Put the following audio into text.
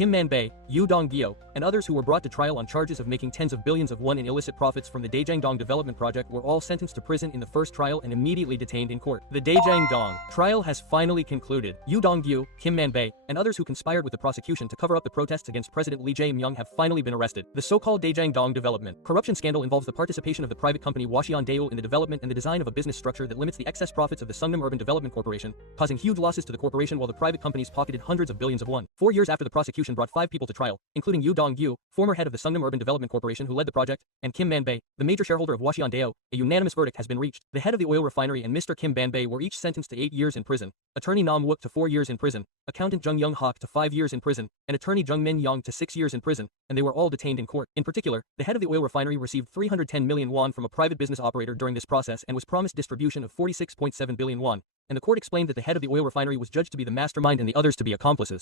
Kim Man-bae, Yoo Dong-gyu, and others who were brought to trial on charges of making tens of billions of won in illicit profits from the Daejang-dong development project were all sentenced to prison in the first trial and immediately detained in court. The Daejang-dong trial has finally concluded. Yoo Dong-gyu, Kim Man-bae, and others who conspired with the prosecution to cover up the protests against President Lee Jae-myung have finally been arrested. The so-called Daejang-dong development corruption scandal involves the participation of the private company Hwacheon Daeyu in the development and the design of a business structure that limits the excess profits of the Seongnam Urban Development Corporation, causing huge losses to the corporation while the private companies pocketed hundreds of billions of won. 4 years after the prosecution brought 5 people to trial, including Yoo Dong-gyu, former head of the Seongnam Urban Development Corporation who led the project, and Kim Man-bae, the major shareholder of Hwacheon Daeyu, a unanimous verdict has been reached. The head of the oil refinery and Mr. Kim Man-bae were each sentenced to 8 years in prison, attorney Nam Wook to 4 years in prison, accountant Jung Young-hak to 5 years in prison, and attorney Jung Min-young to 6 years in prison, and they were all detained in court. In particular, the head of the oil refinery received 310 million won from a private business operator during this process and was promised distribution of 46.7 billion won, and the court explained that the head of the oil refinery was judged to be the mastermind and the others to be accomplices.